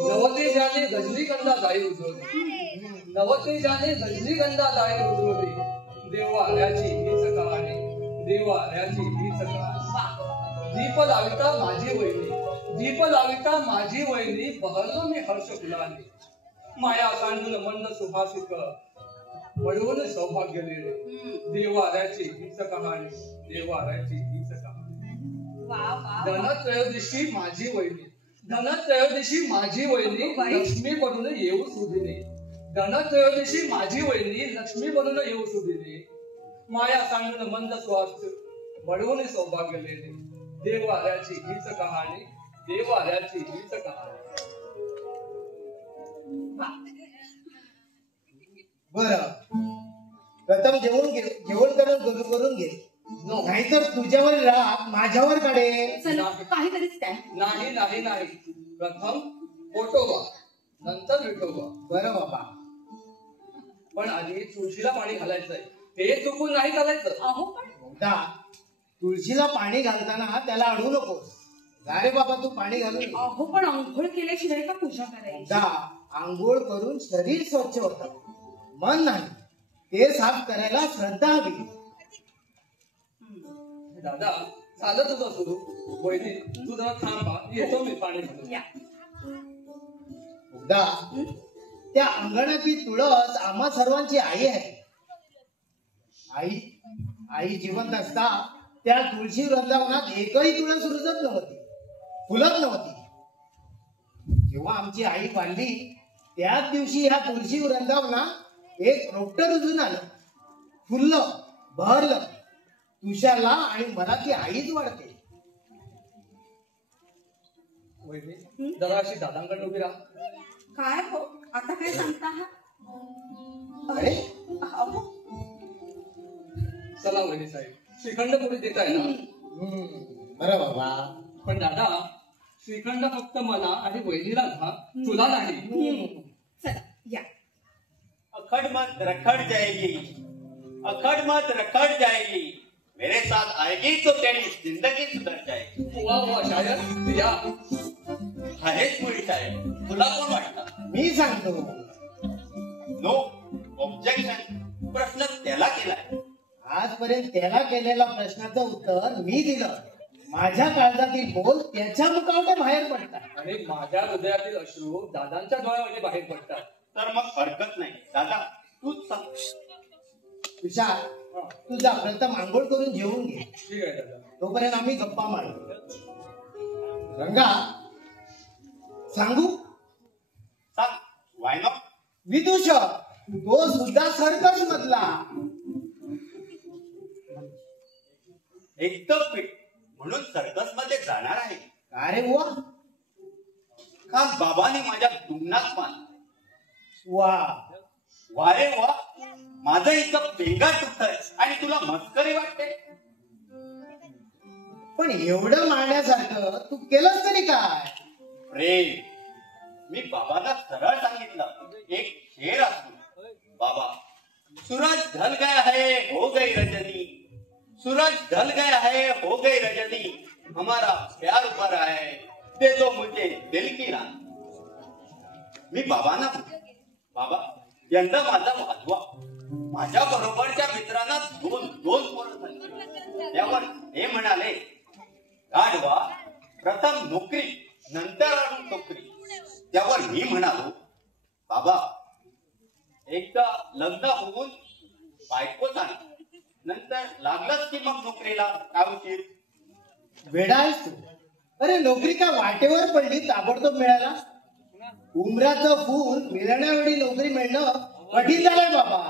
नवते जाने रजनीगंधा जाई उजळली, नवते जाने रजनीगंधा जाई उजळली, देव आल्याची हीच कहाणी, देव आल्याची हीच कहाणी. दीप लाविता माझी वहिनी, दीप लाविता माझी वहिनी, बहरलो मी हर्ष फुलाने. माया सांडून मंद सुभाषिक, वळवून सौभाग्य लिहिले. देव आल्याची हीच कहाणी, देव आल्याची हीच कहाणी. धनत्रयोदशी माझी वहिनी, धनत्रयोदशी माझी वहिनी, लक्ष्मी बनून येऊ सुदिने. धनत्रयोदशी माझी वहिनी, लक्ष्मी बनून येऊ सुदिने. माया सांडून मंद सुहास, वळवून सौभाग्य लिहिले. देव आल्याची हीच कहाणी, देव आल्याची हीच कहाणी. बर, प्रथम जेवण करून घे, नाहीतर तुझ्यावर राग माझ्यावर काढेल. काहीतरीच काय. नाही नाही नाही, प्रथम पोटोबा नंतर विठोबा. बरं बाबा, पण आधी तुळशीला पाणी घालायचंय, ते चुकून नाही घालायचं. अहो पण तुळशीला पाणी घालताना त्याला अडवू नकोस. अरे बाबा, तू पाणी घालून. अहो पण अंघोळ केल्याशिवाय का पूजा करायची. आंघोळ करून शरीर स्वच्छ होतं, मन नाही. ते साफ करायला श्रद्धा हवी. दादा चालत होता सुरू. वहिनी तू जरा थांबा, येतो मी पाणी घालून. त्या अंगणाची तुळस आम्हा सर्वांची आई आहे. आई जिवंत असता त्या तुळशी वृंदावनात एकही तुळस रुजत नव्हती, फुलत नव्हती. जेव्हा आमची आई वाढली त्याच दिवशी ह्या तुळशी वृंदावनात एक रोपटं रुजून आलं, फुललं, बहरलं. तुषारला आणि मला ती आईच वाढते. वहिनी जरा अशी दादांकडे उभी राहा. काय हो, आता काय सांगता हा. अरे चला वहिनी साहेब, श्रीखंड पुढे देताय ना. बरं बाबा, पण दादा श्रीखंड फक्त मला आणि वहिनीला घा, तुला नाही. चला या. अखड़ मत रखड़ जाएगी, अखड़ मत रखड़ जाएगी, मेरे साथ आएगी तो तेरी जिंदगी सुधर जाएगी. वा वा शायर, या. आहेच मुळी साहेब, तुला कोण वाटतं? मी सांगतो. No objection. प्रश्न त्याला केलाय. आजपर्यंत त्याला केलेल्या प्रश्नाचं उत्तर मी दिलं. माझ्या काळजातील बोल त्याच्या मुखावर बाहेर पडतात आणि माझ्या हृदयातील अश्रू दादांच्या डोळ्यामध्ये बाहेर पडतात. तर मग हरकत नाही दादा, तूच सांग. तुषार, तुझा प्रथम आंघोळ करून जेवून घे. ठीक आहे दादा. तोपर्यंत आम्ही गप्पा मारू. रंगा, सांगू? सांग. Why not? विदुष, तो सुद्धा सर्कस मधला. एकदम फिट म्हणून सर्कस मध्ये जाणार आहे. अरे वा, का बाबाने माझ्या दुमनात मान. वा वारे वा, माझं इथं पेंगा तुटतंय आणि तुला मस्करी वाटते. पण एवढं मारण्यासारखं तू केलंस तरी काय? प्रेम. मी बाबाला सरळ सांगितलं, एक शेर असतो. बाबा, सूरज ढल गया है हो गई रजनी, सूरज ढल गया है हो गई रजनी, हमारा प्यार ऊपर है, दे दो मुझे दिल की रानी. मी बाबांना बाबा, यंदा माझा वाजवा. माझ्या बरोबरच्या मित्रांना दोन पोरं झाली. त्यावर ते म्हणाले, गाढवा, प्रथम नोकरी नंतर आणून नोकरी. त्यावर मी म्हणालो, बाबा, एकदा लग्न होऊन बायको झाली, नंतर लागलंच की मग नोकरीला. काय उशीर? वेडायस तू. अरे नोकरी का वाटेवर पडली ताबडतोब मिळाला? उमराचं फूल मिळण्यावेळी नोकरी मिळणं कठीण झालंय बाबा.